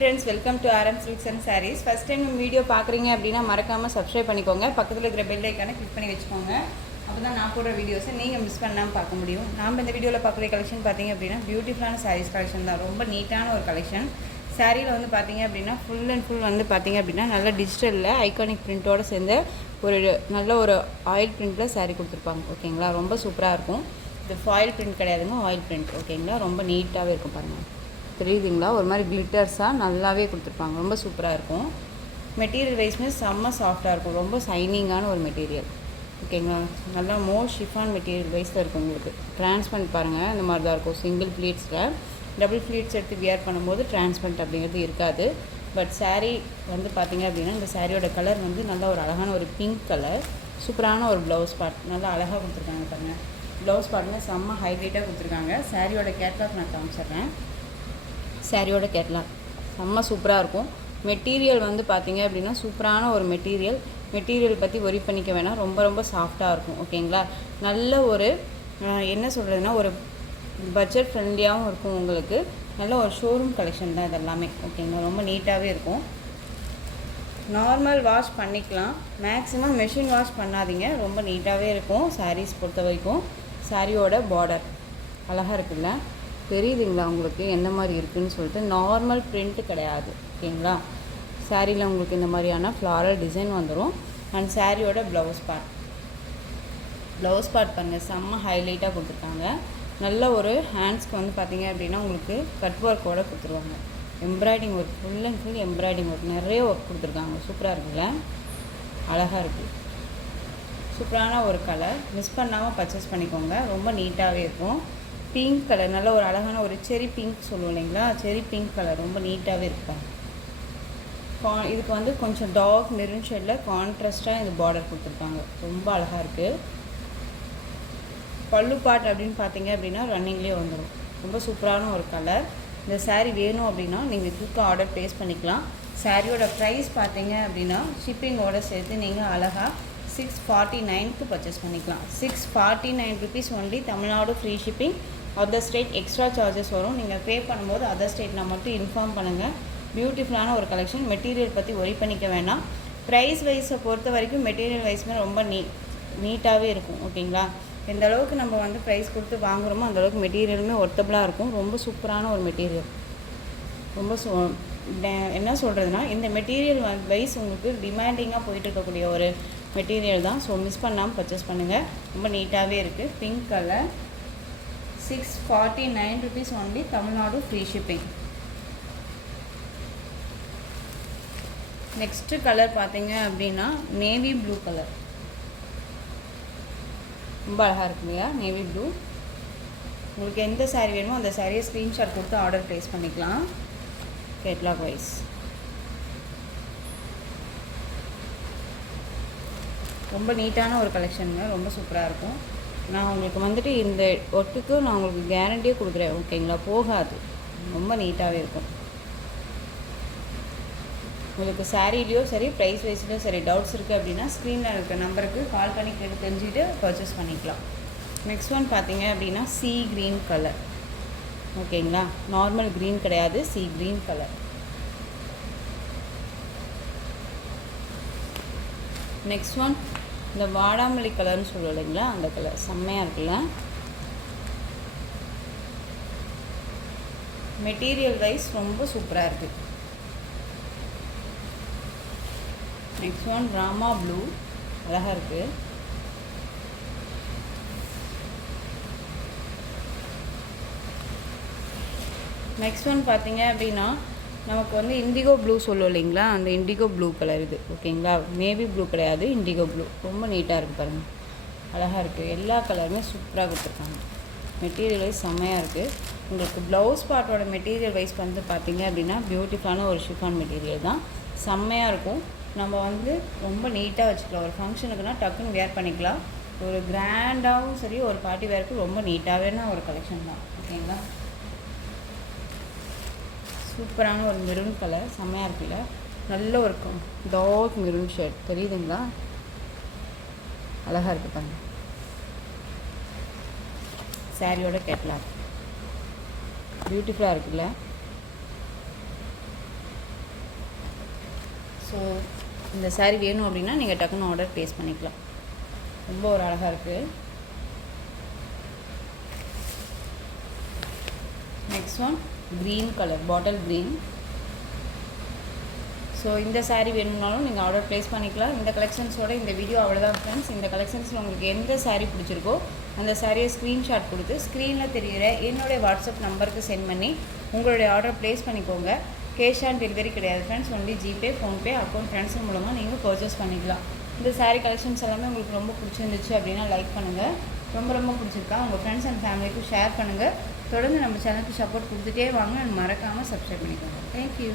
Friends, welcome to RM Silks and Sarees. First time video பார்க்குறீங்க அப்படின்னா மறக்காமல் subscribe பண்ணிக்கோங்க. பக்கத்தில் இருக்கிற பெல் ஐக்கானை கிளிக் பண்ணி வச்சுக்கோங்க. அப்போ தான் நான் போடுற வீடியோஸை நீங்கள் மிஸ் பண்ணாமல் பார்க்க முடியும். நாம் இந்த வீடியோவில் பார்க்குற கலெக்ஷன் பார்த்தீங்க அப்படின்னா பியூட்டிஃபுல்லான சாரீஸ் கலெக்ஷன் தான். ரொம்ப நீட்டான ஒரு கலெக்ஷன். சாரியில் வந்து பார்த்தீங்க அப்படின்னா ஃபுல் அண்ட் ஃபுல் வந்து பார்த்தீங்க அப்படின்னா நல்ல டிஜிட்டலில் ஐகானிக் பிரிண்ட்டோடு சேர்ந்து ஒரு நல்ல ஒரு ஆயில் பிரிண்ட்டில் சாரீ கொடுத்துருப்பாங்க. ஓகேங்களா, ரொம்ப சூப்பராக இருக்கும். இது ஃபாயில் பிரிண்ட் கிடையாதுங்க, ஆயில் பிரிண்ட். ஓகேங்களா, ரொம்ப நீட்டாகவே இருக்கும். பாருங்கள், தெரியுதுங்களா, ஒரு மாதிரி கிளிட்டர்ஸாக நல்லாவே கொடுத்துருப்பாங்க. ரொம்ப சூப்பராக இருக்கும். மெட்டீரியல் வைஸ்மே செம்ம சாஃப்டாக இருக்கும். ரொம்ப சைனிங்கான ஒரு மெட்டீரியல். ஓகேங்களா, நல்லா மோர் ஷிஃபான் மெட்டீரியல் வைஸில் இருக்கும். உங்களுக்கு ட்ரான்ஸ்பரண்ட் பாருங்கள், இந்த மாதிரி தான் இருக்கும். சிங்கிள் ஃப்ளீட்ஸில் டபுள் ஃப்ளீட்ஸ் எடுத்து வியர் பண்ணும்போது ட்ரான்ஸ்பரண்ட் அப்படிங்கிறது இருக்காது. பட் சாரீ வந்து பார்த்திங்க அப்படின்னா இந்த சாரியோட கலர் வந்து நல்லா ஒரு அழகான ஒரு பிங்க் கலர். சூப்பரான ஒரு ப்ளவுஸ் பார்ட் நல்லா அழகாக கொடுத்துருக்காங்க. பாருங்கள், ப்ளவுஸ் பார்ட்டுங்க செம்ம ஹைலைட்டாக கொடுத்துருக்காங்க. சாரியோட கேட்லாக் நான் காமிச்சிட்றேன். சாரியோட கேட்லாக் செம்ம சூப்பராக இருக்கும். மெட்டீரியல் வந்து பார்த்திங்க அப்படின்னா சூப்பரான ஒரு மெட்டீரியல் பற்றி ஒரி பண்ணிக்க வேணாம். ரொம்ப ரொம்ப சாஃப்டாக இருக்கும். ஓகேங்களா, நல்ல ஒரு என்ன சொல்கிறதுனா ஒரு பட்ஜெட் ஃப்ரெண்ட்லியாகவும் இருக்கும். உங்களுக்கு நல்ல ஒரு ஷோரூம் கலெக்ஷன் தான் இதெல்லாமே. ஓகேங்களா, ரொம்ப நீட்டாகவே இருக்கும். நார்மல் வாஷ் பண்ணிக்கலாம், மேக்ஸிமம் மெஷின் வாஷ் பண்ணாதீங்க. ரொம்ப நீட்டாகவே இருக்கும். சாரீஸ் பொறுத்த வரைக்கும் சாரியோட பார்டர் அழகாக இருக்குல்ல, தெரியுதுங்களா உங்களுக்கு எந்த மாதிரி இருக்குதுன்னு சொல்லிட்டு. நார்மல் பிரிண்ட்டு கிடையாது. ஓகேங்களா, சாரியில் உங்களுக்கு இந்த மாதிரியான ஃப்ளாரல் டிசைன் வந்துடும். அண்ட் சாரியோட ப்ளவுஸ் பார்ட் பாருங்கள், செம்ம ஹைலைட்டாக கொடுத்துருக்காங்க. நல்ல ஒரு ஹேண்ட்ஸ்க்கு வந்து பார்த்திங்க அப்படின்னா உங்களுக்கு கட் ஒர்க்கோடு கொடுத்துருவாங்க. Embroidering work, full and full embroidering work, நிறைய ஒர்க் கொடுத்துருக்காங்க. சூப்பராக இருக்குல்ல, அழகாக இருக்குது. சூப்பரான ஒரு கலர், மிஸ் பண்ணாமல் பர்ச்சேஸ் பண்ணிக்கோங்க. ரொம்ப நீட்டாகவே இருக்கும். பிங்க் கலர், நல்ல ஒரு அழகான ஒரு செரி பிங்க் சொல்லுவோம் இல்லைங்களா, செரி பிங்க் கலர் ரொம்ப நீட்டாகவே இருக்கும். இதுக்கு வந்து கொஞ்சம் டார்க் மெரூன் ஷேடில் கான்ட்ராஸ்ட்டாக இந்த பார்டர் கொடுத்துருக்காங்க. ரொம்ப அழகாக இருக்குது. பல்லு பாட் அப்படின்னு பார்த்தீங்க அப்படின்னா ரன்னிங்லேயே வந்துடும். ரொம்ப சூப்பரான ஒரு கலர். இந்த சாரீ வேணும் அப்படின்னா நீங்கள் குயிக்காக ஆர்டர் ப்ளேஸ் பண்ணிக்கலாம். சாரியோட ப்ரைஸ் பார்த்தீங்க அப்படின்னா ஷிப்பிங்கோடு சேர்த்து நீங்கள் அழகாக 649க்கு பர்ச்சேஸ் பண்ணிக்கலாம். 649 rupees only. Tamil Nadu free shipping. Other state extra charges வரும். நீங்கள் பே பண்ணும்போது அதர் ஸ்டேட்னா மட்டும் இன்ஃபார்ம் பண்ணுங்கள். பியூட்டிஃபுல்லான ஒரு கலெக்ஷன். மெட்டீரியல் பற்றி ஒரி பண்ணிக்க வேண்டாம். ப்ரைஸ் வைஸை பொறுத்த வரைக்கும் மெட்டீரியல் வைஸுமே ரொம்ப நீட்டாகவே இருக்கும். ஓகேங்களா, எந்த அளவுக்கு நம்ம வந்து ப்ரைஸ் கொடுத்து வாங்குகிறோமோ அந்தளவுக்கு மெட்டீரியலுமே ஒர்த்தபுளாக இருக்கும். ரொம்ப சூப்பரான ஒரு மெட்டீரியல். ரொம்ப என்ன சொல்கிறதுனா இந்த மெட்டீரியல் வைஸ் உங்களுக்கு டிமாண்டிங்காக போயிட்டு இருக்கக்கூடிய ஒரு மெட்டீரியல் தான். ஸோ மிஸ் பண்ணாமல் பர்ச்சேஸ் பண்ணுங்கள். ரொம்ப நீட்டாகவே இருக்குது. Pink colour, 649 rupees only. Tamil Nadu free shipping. Next colour பார்த்தீங்க அப்படின்னா நேவி ப்ளூ கலர். ரொம்ப அழகாக இருக்கு இல்லையா, நேவி ப்ளூ. உங்களுக்கு எந்த சாரீ வேணுமோ அந்த சாரியை ஸ்க்ரீன்ஷாட் கொடுத்து ஆர்டர் ப்ளேஸ் பண்ணிக்கலாம். கேட்லாக் வைஸ் ரொம்ப நீட்டான ஒரு கலெக்ஷனுங்க. ரொம்ப சூப்பராக இருக்கும். நான் உங்களுக்கு வந்துட்டு இந்த ஒர்க்குக்கு நான் உங்களுக்கு கேரண்டியே கொடுக்குறேன். ஓகேங்களா, போகாது. ரொம்ப நீட்டாகவே இருக்கும். உங்களுக்கு சாரீலையோ சரி, ப்ரைஸ் வைஸ்லையோ சரி டவுட்ஸ் இருக்குது அப்படின்னா ஸ்க்ரீனில் இருக்கிற நம்பருக்கு கால் பண்ணி கேட்டு தெரிஞ்சுட்டு பர்ச்சேஸ் பண்ணிக்கலாம். நெக்ஸ்ட் ஒன் பார்த்தீங்க அப்படின்னா சீ க்ரீன் கலர். ஓகேங்களா, நார்மல் க்ரீன் கிடையாது, sea green colour. Next one இந்த வாடாமல்லி கலர்னு சொல்லுவோம் இல்லைங்களா, அந்த கலர் செம்மையாக இருக்குல்ல. மெட்டீரியல் வைஸ் ரொம்ப சூப்பராக இருக்குது. நெக்ஸ்ட் ஒன் ராமா ப்ளூ, அழகாக இருக்குது. நெக்ஸ்ட் ஒன் பார்த்தீங்க அப்படின்னா நமக்கு வந்து இண்டிகோ ப்ளூ சொல்லுவோம் இல்லைங்களா, அந்த இண்டிகோ ப்ளூ கலர் இது. ஓகேங்களா, நேவி ப்ளூ கிடையாது, இண்டிகோ ப்ளூ. ரொம்ப நீட்டாக இருக்குது பாருங்கள், அழகாக இருக்குது. எல்லா கலருமே சூப்பராக கொடுத்துருக்காங்க. மெட்டீரியல் வைஸ் செம்மையாக இருக்குது. உங்களுக்கு ப்ளவுஸ் பார்ட்டோட மெட்டீரியல் வைஸ் வந்து பார்த்தீங்க அப்படின்னா பியூட்டிஃபுல்லான ஒரு ஷிஃபான் மெட்டீரியல் தான். செம்மையாக இருக்கும். நம்ம வந்து ரொம்ப நீட்டாக வச்சுக்கலாம். ஒரு ஃபங்க்ஷனுக்குனா டக்குன்னு வேர் பண்ணிக்கலாம். ஒரு கிராண்டாகவும் சரி, ஒரு பார்ட்டி வேருக்கு ரொம்ப நீட்டாகவே ஒரு கலெக்ஷன் தான். ஓகேங்களா, சூப்பரான ஒரு மெரூன் கலர், செம்மையாக இருக்குல்ல. நல்ல ஒரு டார்க் மெரூன் ஷேட், தெரியுதுங்களா, அழகாக இருக்குது பாருங்க. சாரியோட கேட்லாக் பியூட்டிஃபுல்லாக இருக்குல்ல. ஸோ இந்த saree வேணும் அப்படின்னா நீங்கள் டக்குன்னு ஆர்டர் ப்ளேஸ் பண்ணிக்கலாம். ரொம்ப ஒரு அழகாக இருக்குது. Next one green colour, bottle green. So இந்த saree வேணும்னாலும் நீங்கள் ஆர்டர் ப்ளேஸ் பண்ணிக்கலாம். இந்த கலெக்ஷன்ஸோட இந்த வீடியோ அவ்வளோதான் ஃப்ரெண்ட்ஸ். இந்த கலெக்ஷன்ஸில் உங்களுக்கு எந்த saree பிடிச்சிருக்கோ அந்த சாரியை ஸ்க்ரீன்ஷாட் கொடுத்து ஸ்க்ரீனில் தெரிகிற என்னுடைய வாட்ஸ்அப் நம்பருக்கு சென்ட் பண்ணி உங்களுடைய ஆர்டர் ப்ளேஸ் பண்ணிக்கோங்க. கேஷ் ஆன் டெலிவரி கிடையாது friends. Only GPay, PhonePe, account transfer மூலமாக நீங்கள் பர்ச்சேஸ் பண்ணிக்கலாம். இந்த saree கலெக்ஷன்ஸ் எல்லாமே உங்களுக்கு ரொம்ப பிடிச்சிருந்துச்சு அப்படின்னா லைக் பண்ணுங்கள். ரொம்ப பிடிச்சிருக்கா உங்கள் ஃப்ரெண்ட்ஸ் அண்ட் ஃபேமிலிக்கும் ஷேர் பண்ணுங்கள். தொடர்ந்து நம்ம சேனலுக்கு சப்போர்ட் கொடுத்துட்டே வாங்க. மறக்காமல் சப்ஸ்கிரைப் பண்ணிக்கோங்க. தேங்க்யூ.